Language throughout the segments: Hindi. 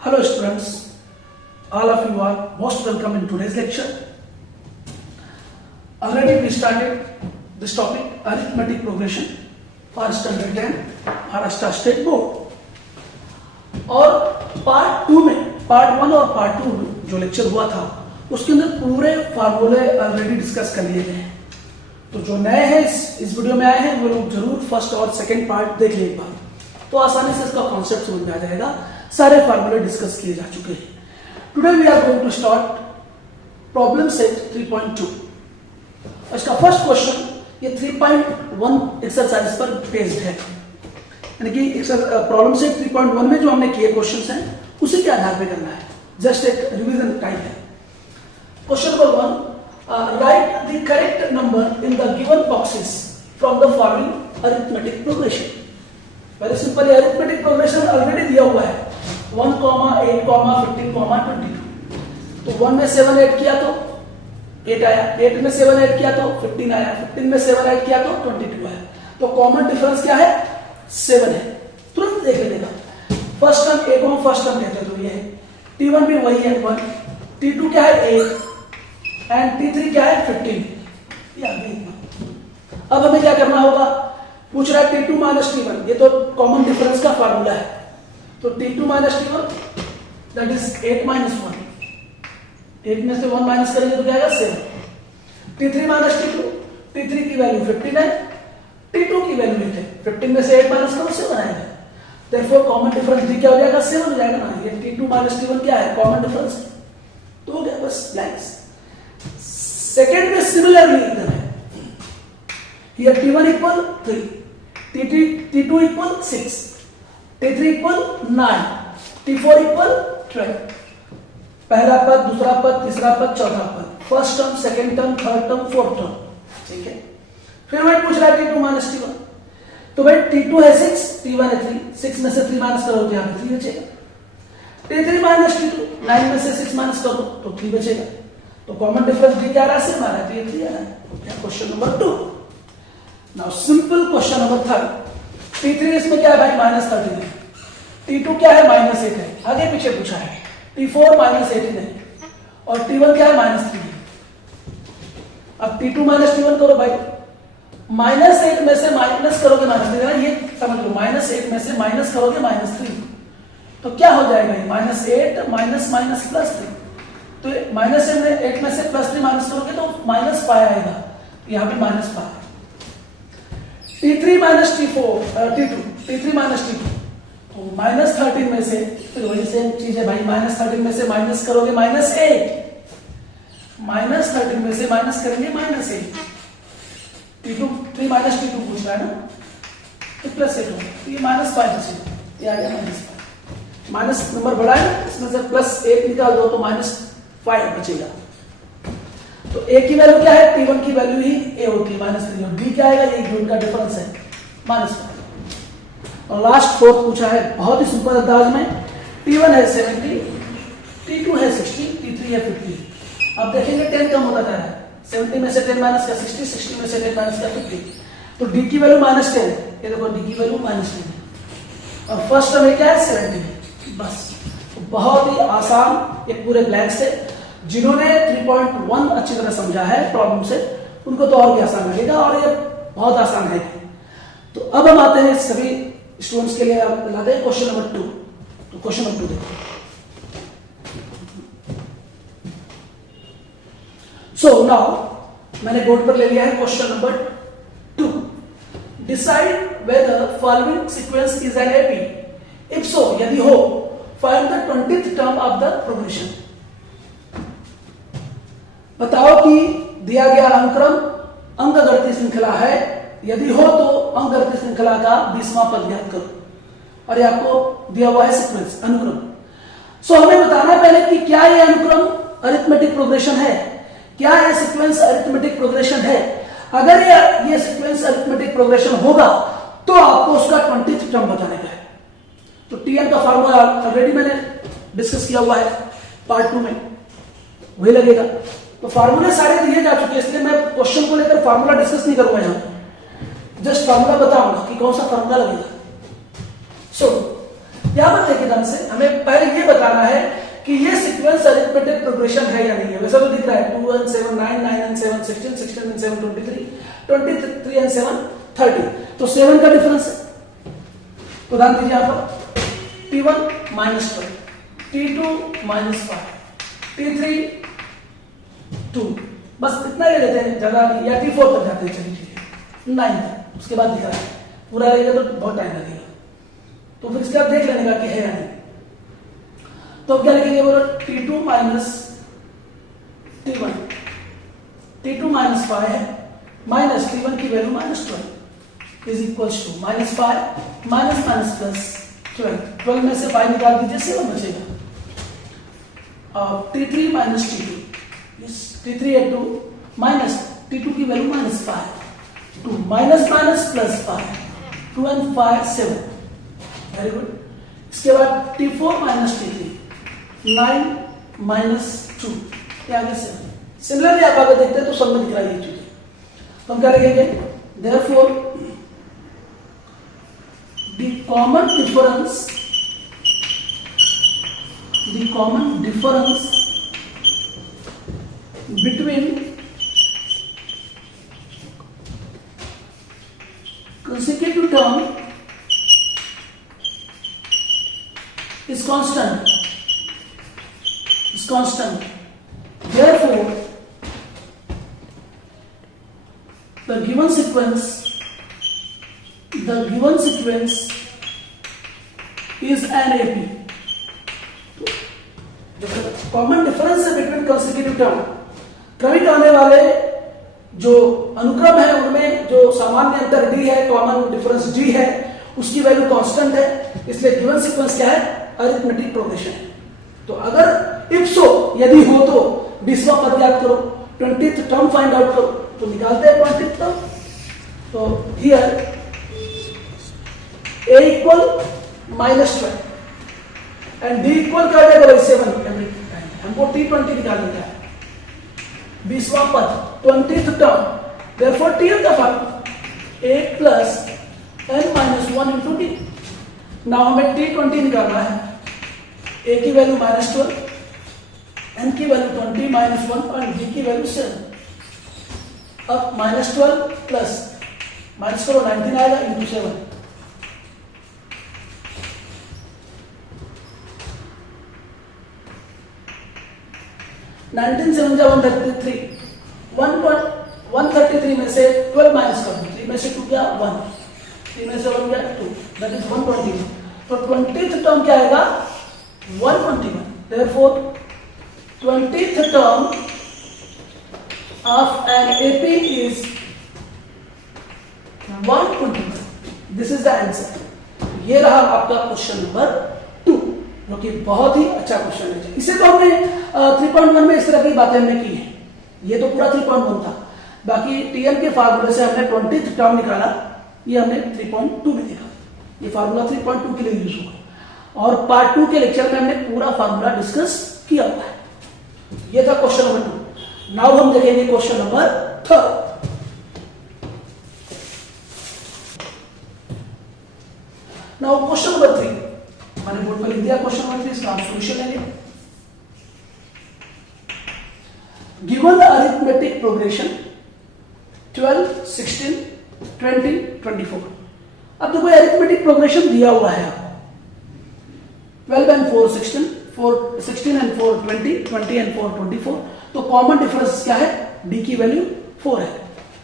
Hello students, all of you are most welcome in today's lecture. Already we started this topic arithmetic progression for standard 10 Maharashtra state board और पार्ट 2 में पार्ट 1 और पार्ट 2 में जो लेक्चर हुआ था उसके अंदर पूरे फार्मूले ऑलरेडी डिस्कस कर लिए गए हैं। तो जो नए हैं इस वीडियो में आए हैं वो लोग जरूर फर्स्ट और सेकंड पार्ट देख लें एक बार, तो आसानी से इसका कॉन्सेप्ट समझ में आ जाएगा। सारे फार्मूले डिस्कस किए जा चुके हैं। Today we are going to start problem set 3.2। इसका फर्स्ट क्वेश्चन ये 3.1 एक्सरसाइज पर बेस्ड है, यानी कि प्रॉब्लम सेट 3.1 में जो हमने किए क्वेश्चंस हैं उसी के आधार पे करना है, जस्ट एक रिवीजन टाइप है। Question number 1, right the correct number in the given boxes from the following arithmetic progression. Very simple, arithmetic progression already दिया हुआ है 1, 8, 15, 22। तो 1 में 7 ऐड किया तो 8 आया, 8 में 7 ऐड किया तो 15 आया, 15 में 7 ऐड किया तो 22 आया। तो कॉमन डिफरेंस क्या है? 7 है। तुरंत देख लेने का फर्स्ट टर्म एक हम फर्स्ट टर्म कहते हैं तो ये है, T1 भी वही है 1, T2 क्या है 8 एंड T3 क्या है 15। अब हमें क्या करना होगा, पूछ रहा है T2 माइनस T1, ये तो कॉमन डिफरेंस का फार्मूला है। तो T2 minus T1 that is 8 minus 1, 8 में से 1 माइनस करेंगे तो क्या आएगा 7। T3 माइनस T2, T3 की वैल्यू 15 है, T2 की वैल्यू 8 है, 15 में से 8 माइनस करो 7 आएगा। देयरफॉर कॉमन डिफरेंस D क्या हो जाएगा 7 हो जाएगा ना। ये T2 माइनस T1 क्या है? कॉमन डिफरेंस है, तो हो गया बस ब्लैंक्स। सेकंड में सिमिलरली इधर है, here T1 equal 3, T2 equal 6, T3 equal 9, T4 equal 12। पहला पद, दूसरा पद, तीसरा पद, चौथा पद, first term, second term, third term, fourth term, ठीक है। फिर वही पूछ रहा है T2 माइनस T1, तो भाई T2 है 6, T1 है 3, 6 में से 3 माइनस करो तो यहाँ पे 3 बचेगा। T3 माइनस T2, 9 में से 6 माइनस करो तो 3 बचेगा। तो कॉमन डिफरेंस D क्या आ रहा है? सेम आ रहा है, तो ये 3 आ रहा है। Question number 2। Now simple question number 3। T3 इसमें क्या है भाई? माइनस 13 है, T2 क्या है? माइनस 8 है, आगे पीछे पूछा है। T4 माइनस 18 है और T1 क्या है? माइनस 3 है। अब T2 माइनस T1 करो भाई, माइनस 8 में से माइनस करोगे माइनस 3, ये समझ लो, माइनस 8 में से माइनस करोगे माइनस 3, तो क्या हो जाएगा ये? Minus 8 minus minus plus 3। तो माइनस 8 में से प्लस 3 माइनस करोगे तो माइनस 5 आएगा, यहाँ पे minus 5। T3 minus T2, T3 minus T2, तो माइनस 13 में से, फिर वही सेम चीज है भाई, माइनस 13 में से माइनस करोगे माइनस 8, माइनस 13 में से माइनस करेंगे माइनस 8। T3 माइनस T2 पूछ रहा है ना, तो प्लस 8 होगा, तो ये माइनस 5 बचेगा, ये आ गया माइनस 5। माइनस नंबर बड़ा है, इसमें से प्लस 8 निकाल दो तो माइनस 5 बचेगा। तो A की वैल्यू क्या है? T1 की वैल्यू ही A होती है माइनस 3, और B क्या आएगा? ये जो इनका डिफरेंस है माइनस 5। और लास्ट फोर्थ पूछा है बहुत ही सिंपल अंदाज में, T1 है 70, T2 है 60, T3 है 50। अब देखेंगे 10 कम होता जा रहा है, 70 में से 10 माइनस का 60, 60 में से 10 माइनस का 50। तो D की वैल्यू माइनस 10, ये देखो D की वैल्यू माइनस 10 है, और फर्स्ट टर्म क्या है? 70। बस तो बहुत ही आसान, एक पूरे ब्लैंक से। जिन्होंने 3.1 अच्छी तरह समझा है प्रॉब्लम से, उनको तो और भी आसान लगेगा, और ये बहुत आसान है। तो अब हम आते हैं सभी स्टूडेंट्स के लिए, लाते हैं क्वेश्चन नंबर 2। तो क्वेश्चन नंबर 2 देखो। सो नाउ मैंने बोर्ड पर ले लिया है question number 2। Decide whether following sequence is an AP, if so यदि हो find the 20th term of the progression. बताओ कि दिया गया अनुक्रम अंकगणितीय श्रृंखला है, यदि हो तो अंकगणितीय श्रृंखला का 20वां पद ज्ञात करो। और ये आपको दिया हुआ है सीक्वेंस, अनुक्रम। सो हमें बताना है पहले कि क्या ये अनुक्रम अरिथमेटिक प्रोग्रेशन है, क्या ये सीक्वेंस अरिथमेटिक प्रोग्रेशन है। अगर ये सीक्वेंस अरिथमेटिक प्रोग्रेशन होगा तो आपको उसका 20th टर्म बताने का है। तो Tn का फार्मूला ऑलरेडी मैंने डिस्कस किया हुआ है पार्ट 2 में, वही लगेगा। तो फार्मूले सारे दिए जा चुके हैं, इसलिए मैं क्वेश्चन को लेकर फार्मूला डिस्कस नहीं करूंगा यहाँ, जस्ट फार्मूला बताऊंगा कि कौन सा फार्मूला लगेगा। सो यहां पर देखिए ध्यान से, हमें पहले ये बताना है कि ये सीक्वेंस अरिथमेटिक प्रोग्रेशन है या नहीं है। वैसे तो दिख रहा है 2 and 7 9, 9 and 7 16, 16 and 7 23, 23 and 7 30, तो 7 का डिफरेंस है। तो ध्यान दीजिए यहां पर T1 minus 12, T2 minus 5, T3 2, बस इतना ले लेते हैं, ज्यादा नहीं, या T4 तक जाते हैं, चलिए ठीक है 9 तक, उसके बाद दिख रहा है पूरा रहेगा तो बहुत टाइम लगेगा, तो फिर इसके बाद देख लेने का कि है या नहीं। तो अब क्या लिखेंगे, बोलो T2 minus T1, T2 minus 5 है, माइनस T1 की value minus 12 is equals to minus 5 minus minus plus 12, 12 में से 5 निकाल दीजिए, 7 बचेगा। T3 माइनस T2, T3 है 2 माइनस T2 की value minus 5, 2 minus minus plus 5, 2 and 5 7, very good. इसके बाद T4 माइनस T3, 9 माइनस 2, आगे 7। सिमिलरली आप अगर देखते हैं तो सब में दिख रहा है ये चीजें, तो हम क्या लिखेंगे, therefore the common difference between consecutive term is constant. Therefore, the given sequence is an AP. Common difference है बिटवीन कंसेक्यूटिव टर्म, क्रमिक आने वाले जो अनुक्रम है उनमें जो सामान्य अंतर d है, कॉमन डिफरेंस d है, उसकी वैल्यू कांस्टेंट है, इसलिए गिवन सीक्वेंस क्या है, अरिथमेटिक प्रोग्रेशन है। तो अगर इफ सो, यदि हो तो 20वां पद याद करो, 20th टर्म फाइंड आउट करो, तो निकालते हैं 20th टर्म। तो here a equal minus 12 and d equal कर देगा 7 एवरी टाइम, हमको T20 निकालने का है, 20वां पद 20th टर्म, therefore T का form 8 plus n minus 1 into d। Now हमें T20 निकालना है, a की वैल्यू माइनस 12, n की वैल्यू 20 माइनस 1 और d की वैल्यू 7। अब माइनस 12 प्लस माइनस करो 19 आएगा इंटू 7, नाइनटीन से 133, 133 में से 12 माइनस कर दो, 3 में से 2 गया 1, 3 में से 1 गया 2, दैट इज 121। तो 20th टर्म क्या आएगा, 121। Therefore 20th term of an AP is 121। This is the answer. ये रहा आपका क्वेश्चन नंबर 2, जो कि बहुत ही अच्छा क्वेश्चन है। इसे तो हमने 3.1 में इस तरह की बातें हमने की है, ये तो पूरा 3.1 था। बाकी टीएम के फार्मूले से हमने 20th टर्म निकाला, ये हमने 3.2 में देखा, ये फार्मूला 3.2 के लिए यूज हुआ, और पार्ट 2 के लेक्चर में हमने पूरा फार्मूला डिस्कस किया हुआ है। ये था क्वेश्चन नंबर 2। नाउ हम देखेंगे question number 3। Now question number 3 मैंने बोर्ड पर लिख दिया, क्वेश्चन नंबर 3 इसका सॉल्यूशन लेंगे। Given the arithmetic progression 12, 16, 20, 24। अब देखो अरिथमेटिक प्रोग्रेशन दिया हुआ है आपको, 12 and 4 16, 16 and 4 20, 20 and 4 24। तो कॉमन डिफरेंस क्या है, d की वैल्यू 4 है,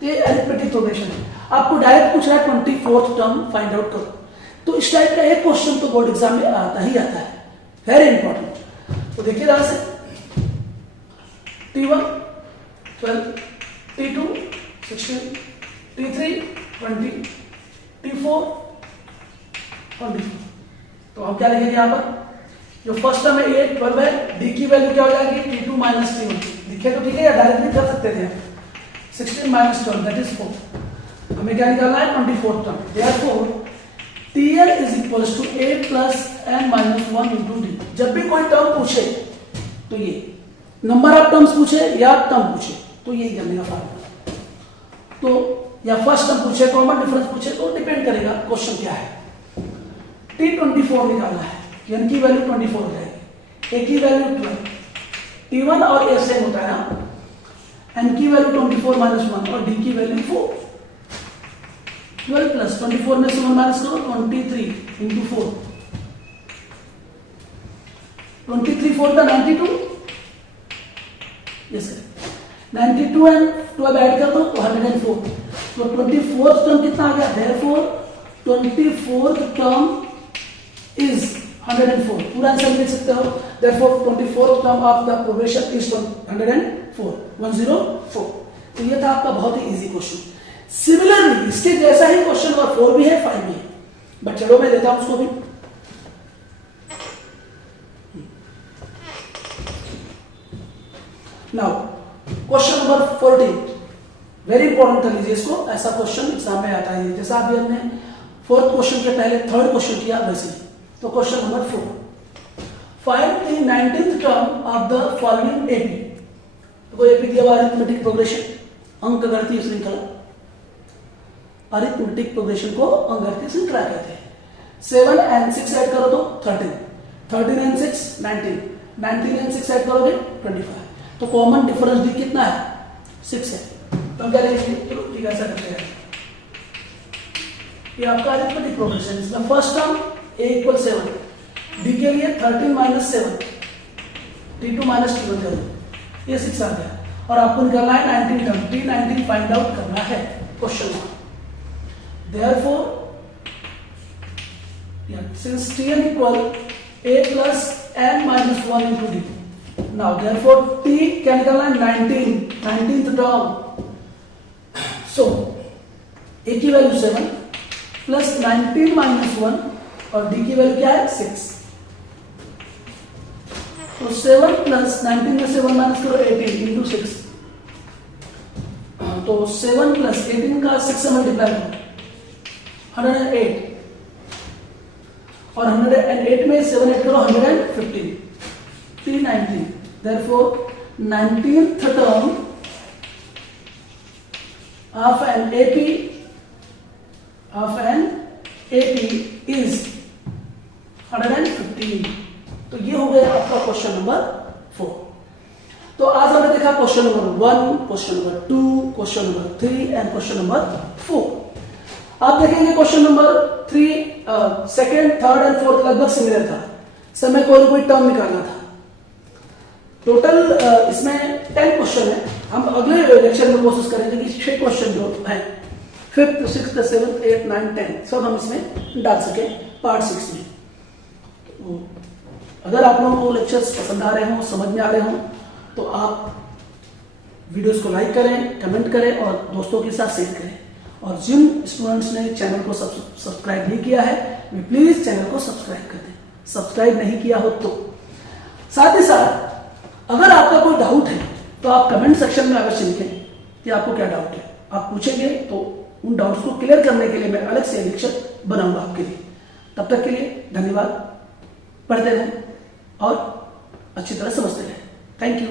तो ये अरिथमेटिक प्रोग्रेशन है। आपको डायरेक्ट पूछ रहा है 24th टर्म फाइंड आउट करो, तो इस टाइप का एक क्वेश्चन तो बोर्ड एग्जाम में आता ही आता है, वेरी इंपॉर्टेंट। तो देखिए यहां से T1 12, T2 16, T3 20, T4 24। तो हम क्या लिखेंगे यहां पर, जो फर्स्ट टर्म है 8 12 है, d की वैल्यू क्या हो जाएगी, T2 माइनस T1। लिखे तो ठीक है, या डायरेक्टली कर सकते थे, 16 माइनस 12 दैट इज 4। हमें क्या निकालना है, 24th term. Therefore Tn is equals to 8 plus n minus 1 into d। जब भी कोई टर्म पूछे तो ये नंबर ऑफ टर्म्स पूछे या टर्म पूछे तो यही करने का फार्मूला। तो या फर्स्ट टर्म पूछे, कॉमन डिफरेंस पूछे, तो डिपेंड करेगा क्वेश्चन क्या है। T24 निकालना है, n की वैल्यू 24 हो जाएगी, a की वैल्यू 12, T1 और a सेम होता है ना, n की वैल्यू 24 माइनस 1 और d की वैल्यू 4, 12 प्लस 24 में से 1 माइनस करो, 23 इंटू 4, 23 4 का 92, यस सर, 92 एंड 12 ऐड कर दो तो 104, तो 24th टर्म कितना आ गया, therefore 24th टर्म इज 104, पूरा आंसर लिख सकते हो, therefore 24th term of the progression is 104, 104। तो ये था आपका बहुत ही इजी क्वेश्चन। सिमिलरली इसके जैसा ही क्वेश्चन नंबर 4 भी है, 5 भी है, बट चलो मैं देता हूं उसको भी। Now question number 14, very important कर लीजिए इसको, ऐसा क्वेश्चन एग्जाम में आता है, जैसा अभी हमने 4th क्वेश्चन के पहले 3rd क्वेश्चन किया वैसे। तो question number 4, find the 19th term of the following AP. तो एपी दिया हुआ अरिथमेटिक प्रोग्रेशन, अंकगणितीय श्रृंखला, अरिथमेटिक प्रोग्रेशन को अंकगणितीय श्रृंखला कहते हैं। 7 एंड 6 ऐड करो तो 13, 13 एंड 6 19, 19 एंड 6 ऐड करोगे 25, तो कॉमन डिफरेंस डी कितना है, 6 है। तो हम क्या करेंगे, चलो ठीक है ऐसा करते हैं, ये आपका अरिथमेटिक प्रोग्रेशन, इसमें first term a equal 7, d के लिए 13 माइनस 7, t2 माइनस t1 कर दो, ये 6 आ गया, और आपको निकालना है 19 टर्म, t19 फाइंड आउट करना है क्वेश्चन में। Therefore, since tn equal a plus n minus 1 into d, now therefore t क्या निकालना है 19th टर्म, so a की वैल्यू 7 प्लस 19 माइनस 1 और d की वैल्यू क्या है 6, तो 7 प्लस 19 में से 1 माइनस करो 18 इंटू 6, तो 7 प्लस 18 का 6 से मल्टीप्लाई करो 108, और 108 में 7 ऐड करो 115, 319, therefore 19th term of an AP is 115। तो ये हो गया आपका क्वेश्चन नंबर 4। तो आज हमने देखा question number 1, question number 2, question number 3 and question number 4। आप देखेंगे question number 3 second, third and fourth लगभग सिमिलर था, समय कोई टर्म निकालना था। टोटल इसमें 10 क्वेश्चन है, हम अगले लेक्चर में कोशिश करेंगे कि 6 क्वेश्चन जो है 5th, 6th, 7th, 8th, 9th, 10th सब हम इसमें डाल सके पार्ट 6 में। तो अगर आप लोगों को लेक्चर्स पसंद आ रहे हो, समझ में आ रहे हो, तो आप वीडियोस को लाइक करें, कमेंट करें और दोस्तों के साथ शेयर करें। और जिन स्टूडेंट्स ने चैनल को सब्सक्राइब नहीं किया है वे प्लीज चैनल को सब्सक्राइब कर दें, सब्सक्राइब नहीं किया हो तो। साथ ही साथ अगर आपका कोई डाउट है तो आप कमेंट सेक्शन में अवश्य लिखें कि आपको क्या डाउट है, आप पूछेंगे तो उन डाउट्स को क्लियर करने के लिए मैं अलग से लेक्चर बनाऊंगा आपके लिए। तब तक के लिए धन्यवाद, पढ़ते रहें और अच्छी तरह समझते रहें। Thank you.